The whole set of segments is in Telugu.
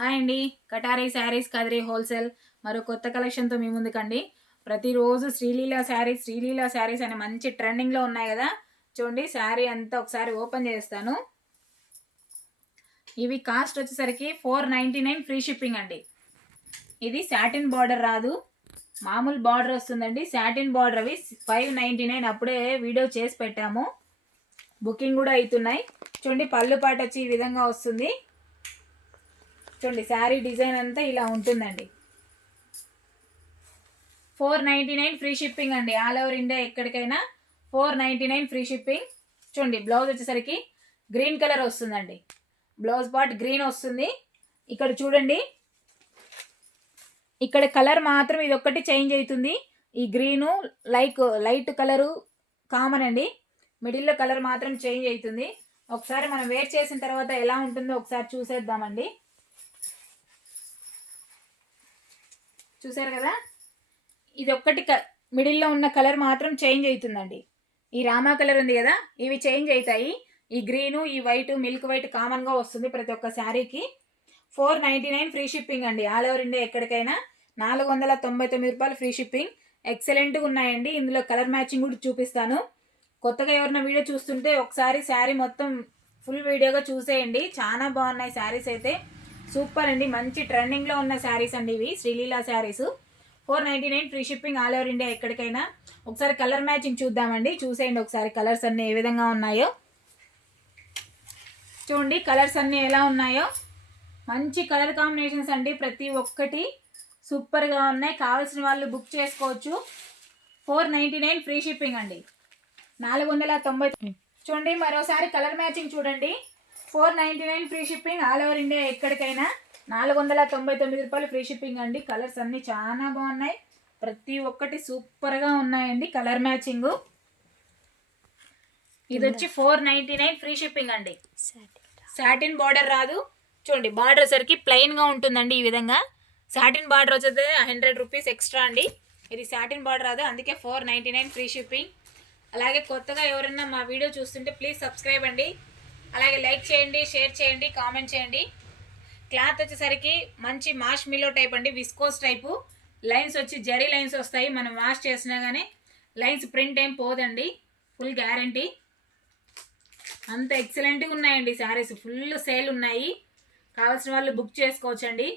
హాయ్ అండి. కటారీ శారీస్ కదిరి హోల్సేల్ మరో కొత్త కలెక్షన్తో మీ ముందుకండి. ప్రతిరోజు శ్రీలీల శారీస్ అనే మంచి ట్రెండింగ్లో ఉన్నాయి కదా. చూడండి శారీ అంతా ఒకసారి ఓపెన్ చేస్తాను. ఇవి కాస్ట్ వచ్చేసరికి 499 ఫ్రీ షిప్పింగ్ అండి. ఇది సాటిన్ బార్డర్ రాదు, మామూలు బార్డర్ వస్తుందండి. సాటిన్ బార్డర్ అవి 599. అప్పుడే వీడియో చేసి పెట్టాము, బుకింగ్ కూడా అవుతున్నాయి. చూడండి పళ్ళు పాట వచ్చి ఈ విధంగా వస్తుంది. చూడండి శారీ డిజైన్ అంతా ఇలా ఉంటుందండి. 499 ఫ్రీ షిప్పింగ్ అండి. ఆల్ ఓవర్ ఇండియా ఎక్కడికైనా 499 ఫ్రీ షిప్పింగ్. చూడండి బ్లౌజ్ వచ్చేసరికి గ్రీన్ కలర్ వస్తుందండి. బ్లౌజ్ పార్ట్ గ్రీన్ వస్తుంది. ఇక్కడ చూడండి, ఇక్కడ కలర్ మాత్రం ఇది ఒక్కటి చేంజ్ అవుతుంది. ఈ గ్రీను లైట్ కలరు కామన్ అండి. మిడిల్లో కలర్ మాత్రం చేంజ్ అవుతుంది. ఒకసారి మనం వేర్ చేసిన తర్వాత ఎలా ఉంటుందో ఒకసారి చూసేద్దామండి. చూసారు కదా, ఇది ఒక్కటి మిడిల్లో ఉన్న కలర్ మాత్రం చేంజ్ అవుతుందండి. ఈ రామా కలర్ ఉంది కదా, ఇవి చేంజ్ అవుతాయి. ఈ గ్రీను, ఈ వైట్, మిల్క్ వైట్ కామన్గా వస్తుంది ప్రతి ఒక్క శారీకి. 499 ఫ్రీ షిప్పింగ్ అండి. ఆల్ ఓవర్ ఇండియా ఎక్కడికైనా 499 రూపాయలు ఫ్రీ షిప్పింగ్. ఎక్సలెంట్గా ఉన్నాయండి. ఇందులో కలర్ మ్యాచింగ్ కూడా చూపిస్తాను. కొత్తగా ఎవరైనా వీడియో చూస్తుంటే ఒకసారి శారీ మొత్తం ఫుల్ వీడియోగా చూసేయండి. చాలా బాగున్నాయి శారీస్ అయితే. సూపర్ అండి. మంచి ట్రెండింగ్లో ఉన్న శారీస్ అండి ఇవి, Sreeleela saris. 499 free shipping all over India ఎక్కడికైనా. ఒకసారి కలర్ మ్యాచింగ్ చూద్దామండి. చూసేయండి ఒకసారి కలర్స్ అన్నీ ఏ విధంగా ఉన్నాయో. చూడండి కలర్స్ అన్నీ ఎలా ఉన్నాయో. మంచి కలర్ కాంబినేషన్స్ అండి. ప్రతి ఒక్కటి సూపర్గా ఉన్నాయి. కావాల్సిన వాళ్ళు బుక్ చేసుకోవచ్చు. 499 ఫ్రీ షిప్పింగ్ అండి. 490. చూడండి మరోసారి కలర్ మ్యాచింగ్ చూడండి. 499 free shipping all over India ఎక్కడికైనా. 499 రూపాయలు ఫ్రీ షిప్పింగ్ అండి. కలర్స్ అన్నీ చాలా బాగున్నాయి. ప్రతి ఒక్కటి సూపర్గా ఉన్నాయండి. Colour matching. ఇది వచ్చి 499 ఫ్రీ షిప్పింగ్ అండి. సాటిన్ బార్డర్ రాదు. చూడండి బార్డర్ వచ్చరికి ప్లెయిన్గా ఉంటుందండి. ఈ విధంగా సాటిన్ బార్డర్ వచ్చేది 100 రూపీస్ ఎక్స్ట్రా అండి. ఇది సాటిన్ బార్డర్ రాదు, అందుకే 499 ఫ్రీ షిప్పింగ్. అలాగే కొత్తగా ఎవరైనా మా వీడియో చూస్తుంటే ప్లీజ్ సబ్స్క్రైబ్ అండి. అలాగే లైక్ చేయండి, షేర్ చేయండి, కామెంట్ చేయండి. క్లాత్ వచ్చేసరికి మంచి మాష్ మిల్లో టైప్ అండి, విస్కోస్ టైపు. లైన్స్ వచ్చి జరీ లైన్స్ వస్తాయి. మనం వాష్ చేసినా కానీ లైన్స్ ప్రింట్ ఏం పోదండి. Full guarantee. అంత ఎక్సలెంట్గా ఉన్నాయండి శారీస్. ఫుల్ సేల్ ఉన్నాయి. కావాల్సిన వాళ్ళు బుక్ చేసుకోవచ్చండి.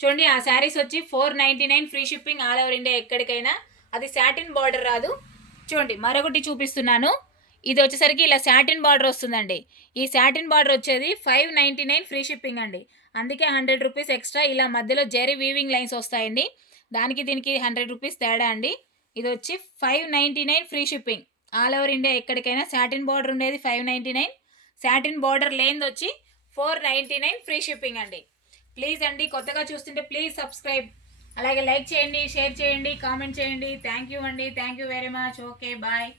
చూడండి ఆ శారీస్ వచ్చి 499 free shipping all over India ఎక్కడికైనా. అది సాటిన్ బార్డర్ రాదు. చూడండి మరొకటి చూపిస్తున్నాను. ఇది వచ్చేసరికి ఇలా సాటిన్ బార్డర్ వస్తుందండి. ఈ సాటిన్ బార్డర్ వచ్చేది 599 ఫ్రీ షిప్పింగ్ అండి. అందుకే 100 రూపీస్ ఎక్స్ట్రా. ఇలా మధ్యలో జెరీ వీవింగ్ లైన్స్ వస్తాయండి. దానికి దీనికి 100 రూపీస్ తేడా అండి. ఇది వచ్చి 599 free shipping all over India ఎక్కడికైనా. సాటిన్ బార్డర్ ఉండేది 599, సాటిన్ బార్డర్ లేనిది వచ్చి 499 ఫ్రీ షిప్పింగ్ అండి. ప్లీజ్ అండి, కొత్తగా చూస్తుంటే ప్లీజ్ సబ్స్క్రైబ్. అలాగే లైక్ చేయండి, షేర్ చేయండి, కామెంట్ చేయండి. థ్యాంక్ యూ అండి. Thank you very much. Okay bye.